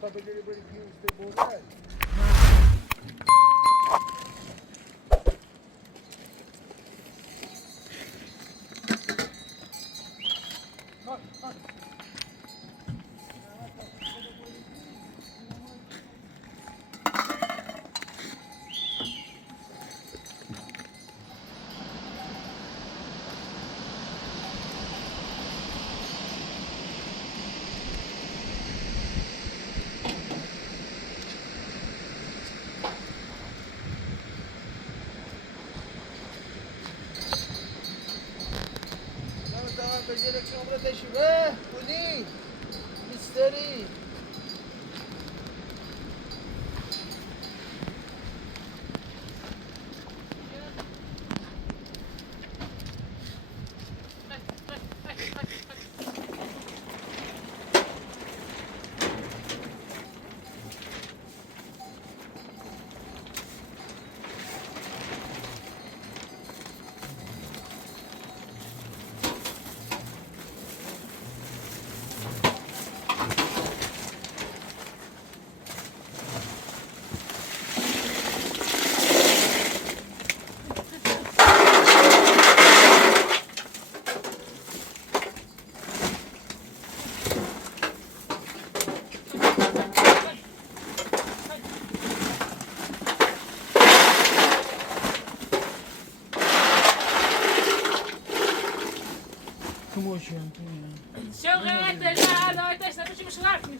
para poder verificar os temporais. Beceri kamera teşhire, Uni, Misteri. شغلت لا لا تشتغل مش عارفني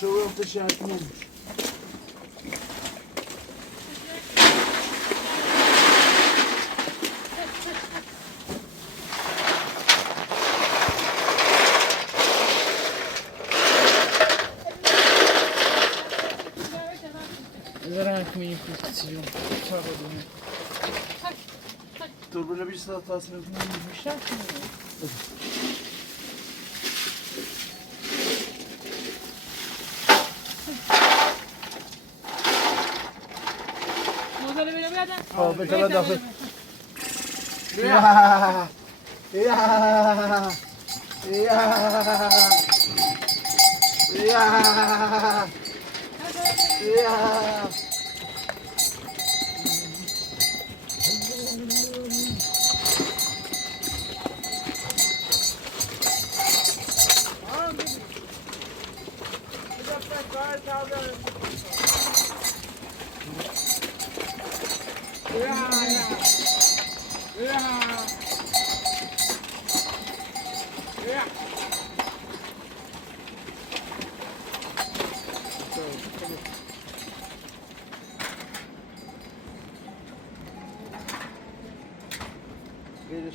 شو يوم تشيك ممش. Zarak mı yapıyorsun? Dur böyle bir salatasını bulmuşlar. موزه ببینم یادم بکلا داخل. یا یا یا یا یا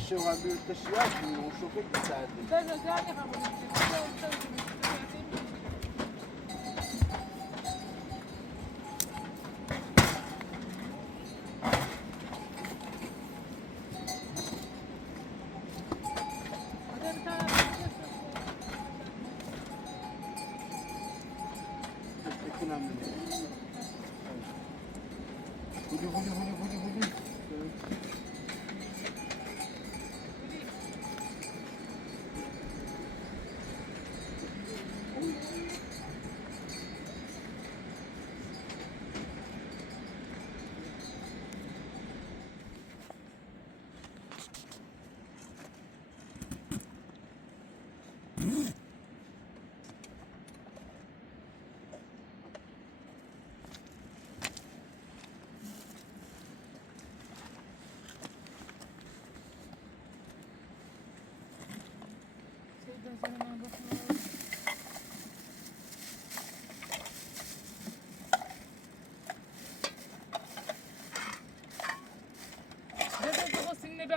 Şu an bir taşı yapmıyor, o çok güzeldi. Ben de zaten yapamadım. Huli.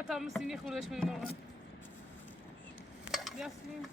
Tam seni uğraşmayayım ama. Yasmin.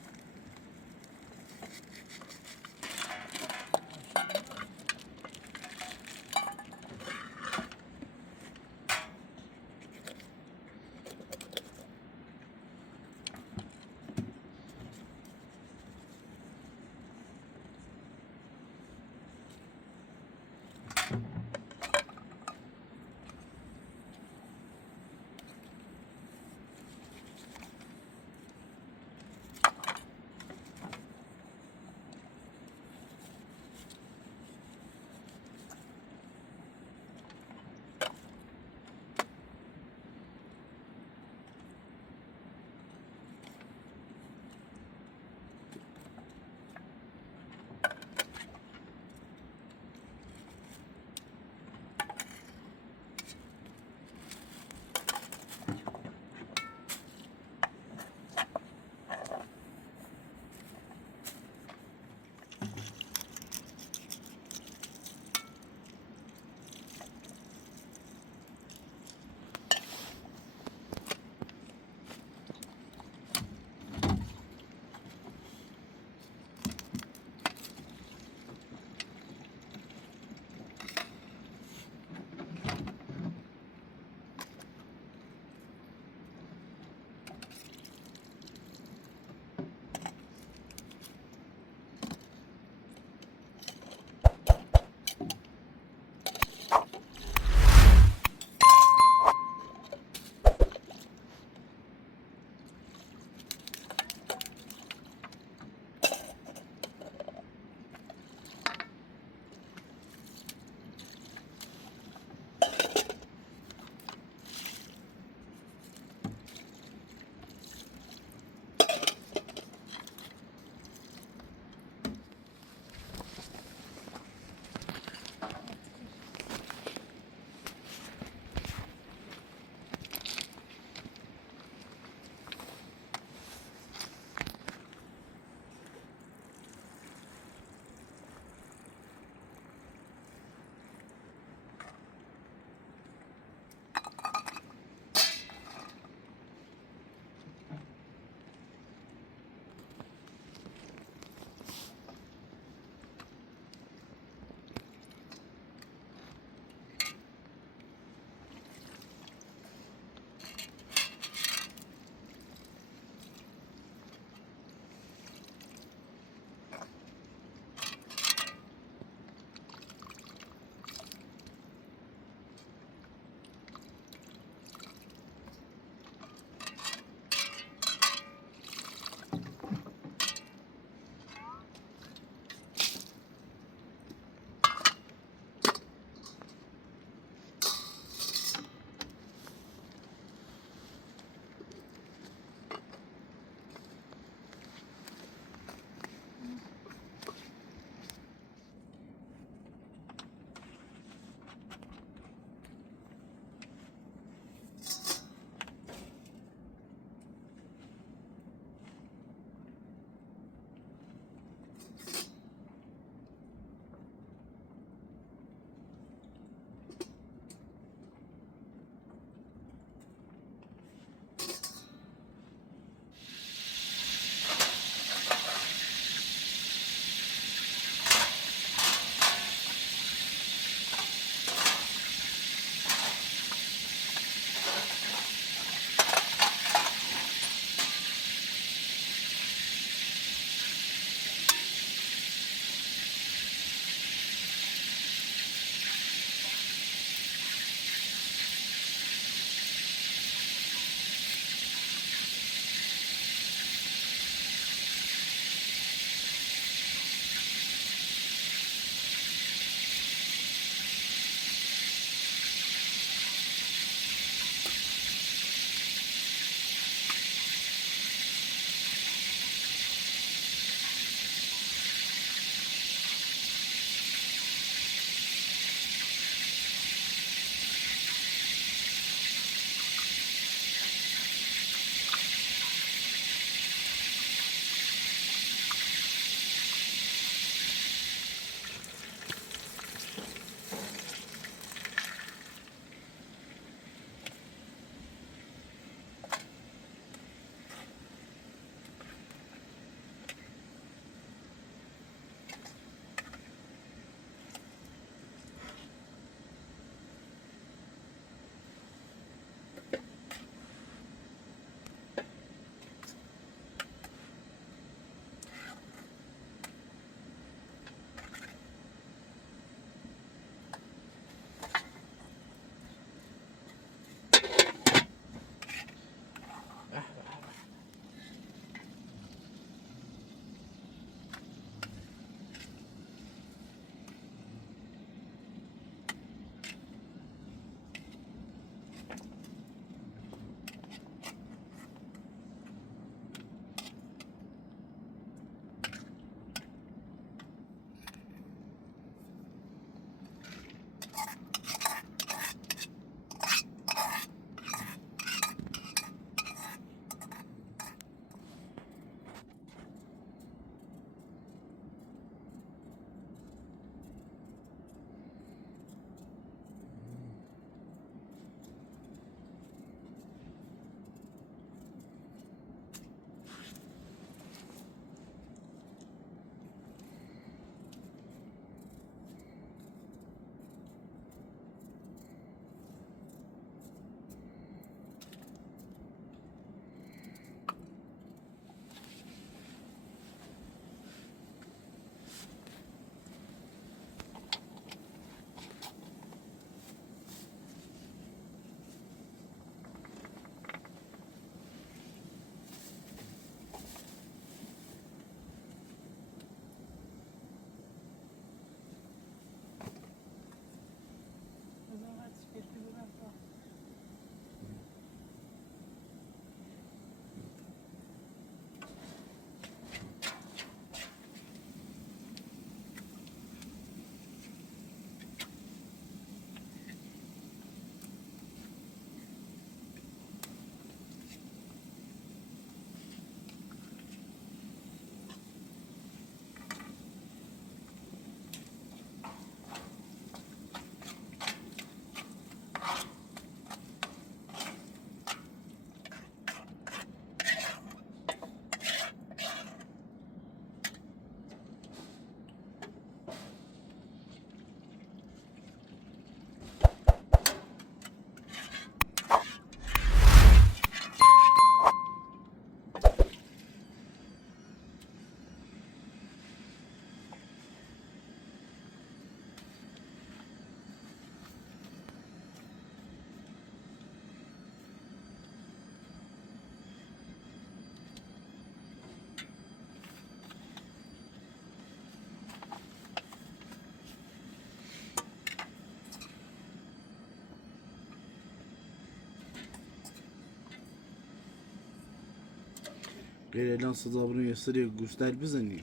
غير الان صدابرون يسري قوستال بزني.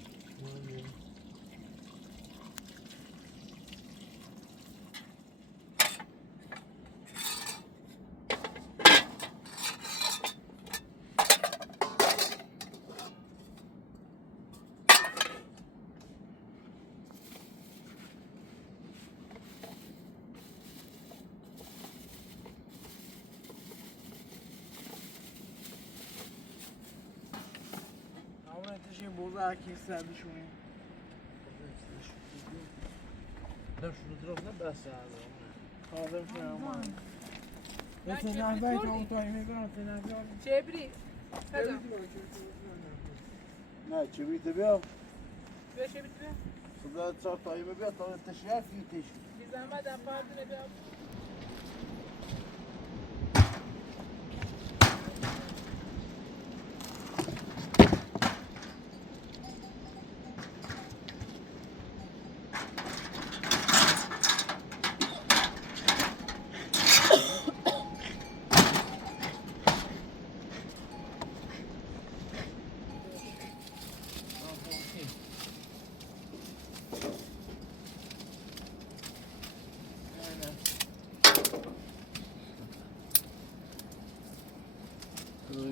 Ama tişin burada keser düşmeyin. Dur şunu drobne bas abi. Hazır tamam. Mesela ben otoyu میبرم جبری هذا نه چويته بيا بیا چه بیتونه صدا صار طايمه بيا طال التشياع في تش. بی زحمت در پاردونه بیا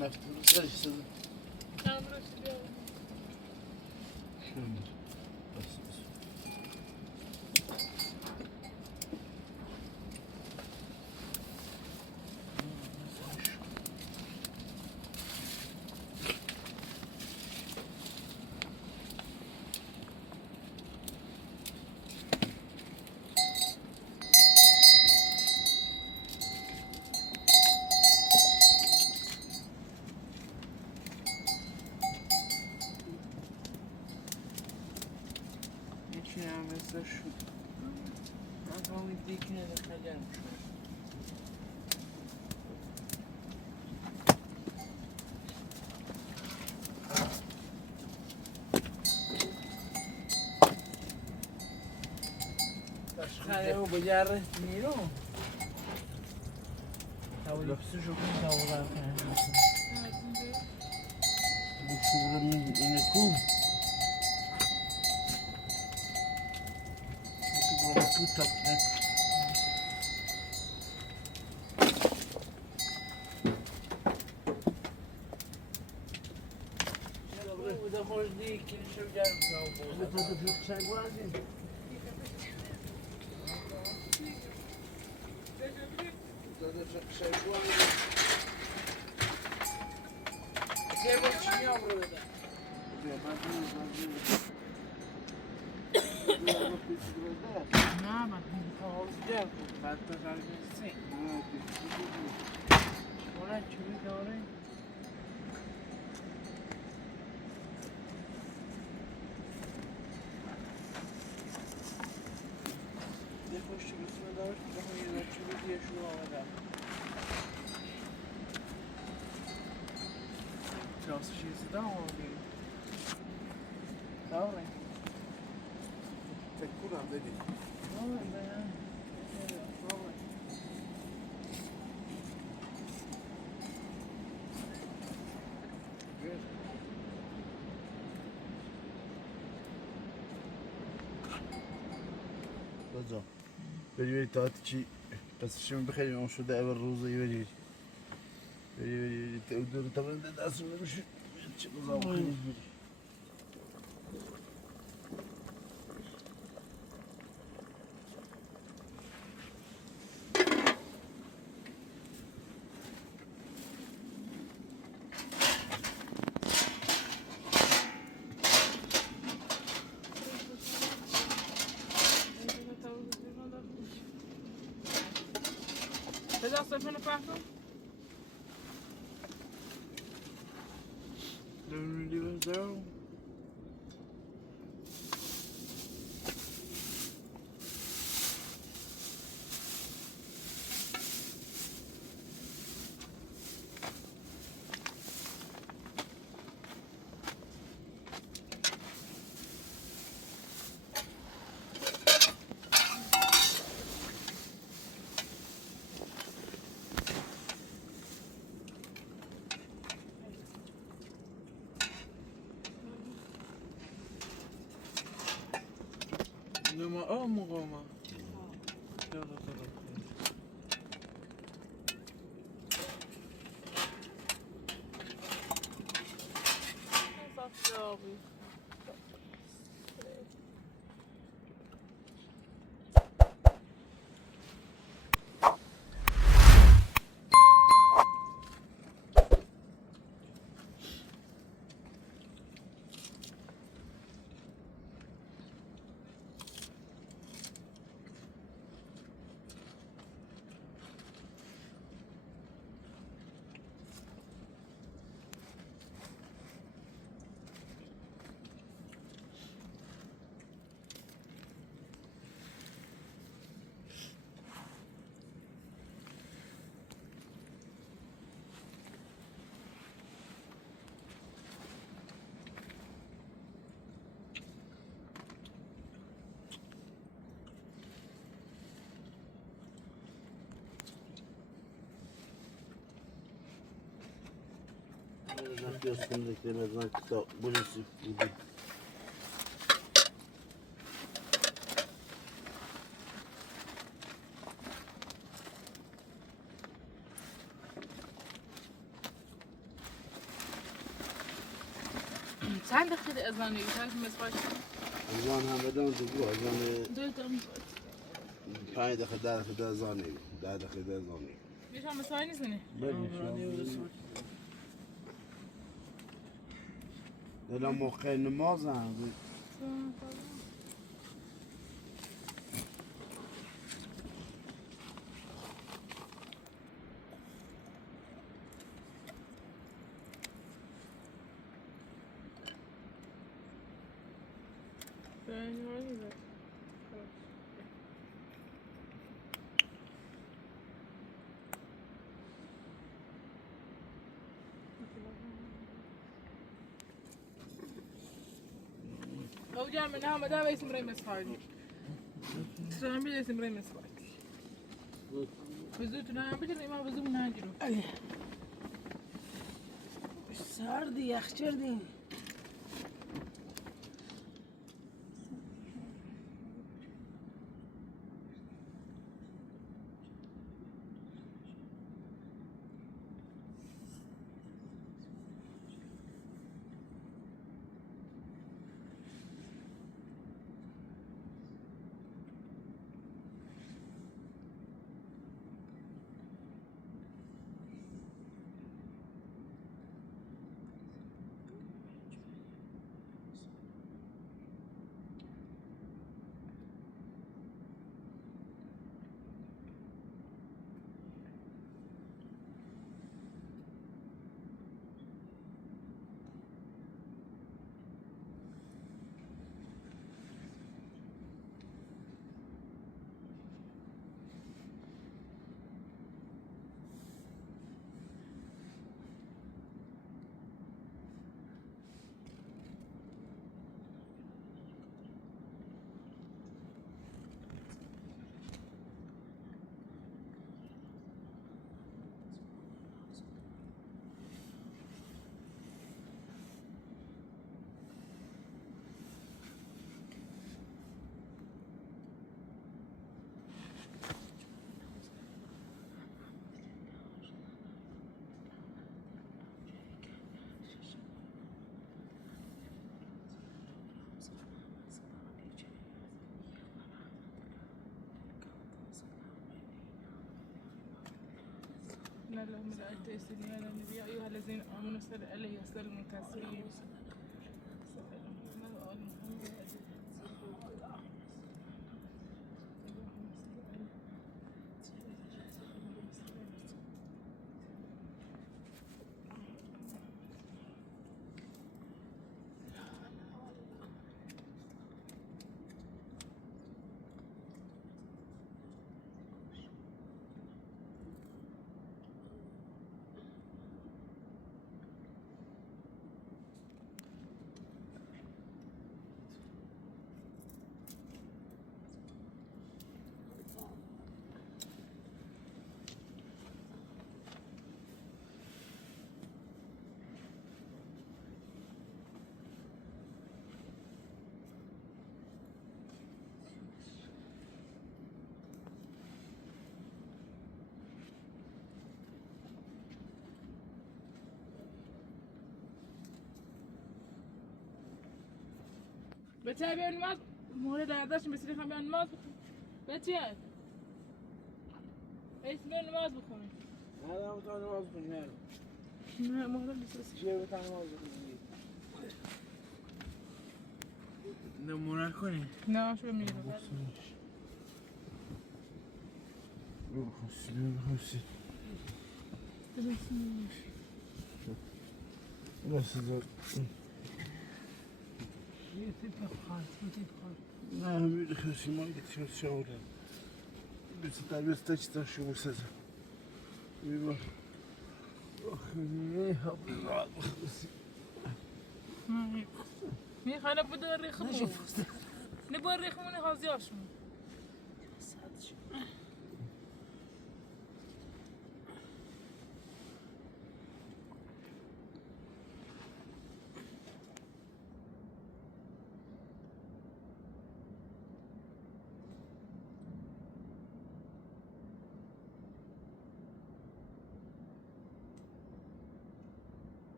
نفترض ايش صدق. چند روش بیا بس بس. میتونم مثل شو من همین دیکنه نخیلم شو خاله او بجاره میرو تاولی پسو شو کن تاولا کنه bu şuranın yine kum. Bu şuranın tut tatlı. Bu da hoş değil ki şu gelmiş. Bu da çok şey var değil. هذا شيء شوي. Sevim için yavru da. نعم حاضر بعد تجربه ولا چوری داره یه خوشی بسیار داشت که همین یه چوری دیگه شروع آمده جاسو چیزی دارم آمده داره تكون عم بدي. رجع بری تاعتی چی بس شیم بخیریم اون شده اول روزی بری تقدر طبعا دست نمیشه چه نظام خیلی بری. بذار صفحه نفرتون Dönülü gözlerim. إنما مقامة يلا ترى صف جوابي. نحكي أصلا لك أنا زمان كتاب بوليسي ودي. چند دقیقه اذانه چند مسواک أزمان هم بدون تقول أزمان دو تا 5 دقيقة 10 دقيقة زاني 10 دقيقة زاني. میشه مسواک نیستنی لا موقع نماز هم او جامع نعم ده اسم ري مسواك سلام بيجي اسم ري مسواك بزوت نعم بيجي ما بزوت ناجرو سردی یخ چردی إن اللهم لا تيسرني على النبي يا أيها الذين آمنوا صلوا عليه وسلموا تسليما بچه بیان نماز مورد لرداش مثل خواهم بیان نماز بخون بچه ایس بیان نماز بخونه نه دارم تو نماز کنی نرو نه مورد لساسی چیه بتا نماز کنی نمونه کنی نه شو میره بخوشی Nasıl zor? Ne bir hırsıma geçiyor şahura. Bir tabi staçta şu bu seze. Bir bak. Ah ne hablar bakısı. مي خانا بدو الريخ نبغى الريخ من هازياش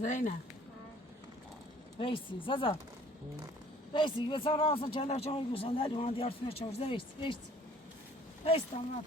زينة ويسي زازا ويسي بس أنا أصلا كان لك شغل مش عندي ما عندي أرسل شغل زي ويسي ويسي تمام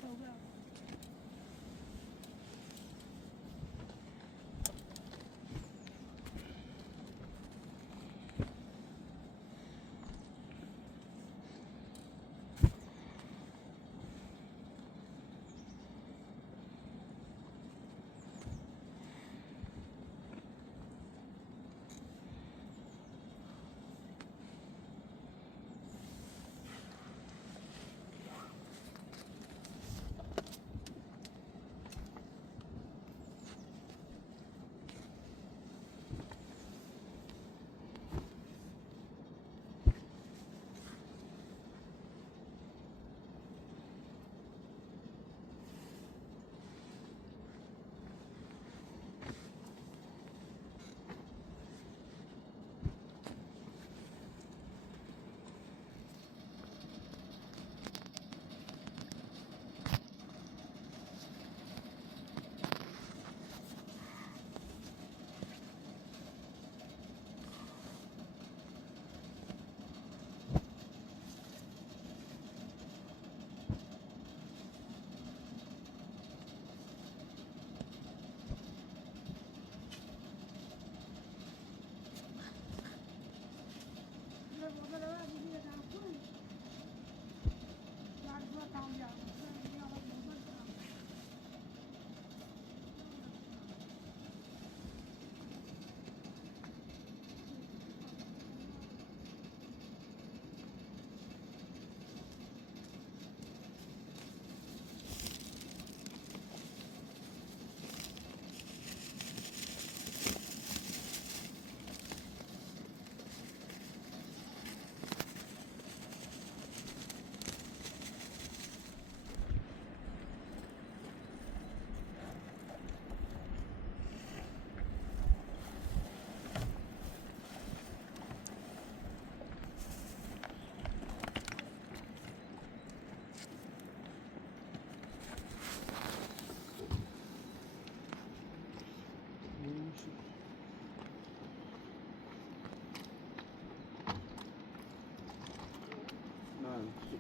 نعم شو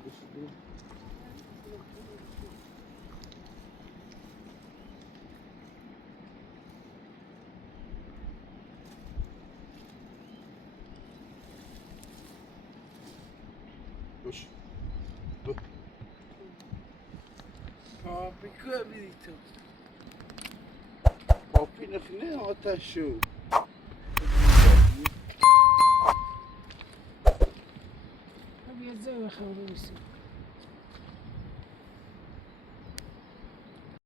باش Papi kabito. Papi نخنه آتش شو بیا زوی خورو بسی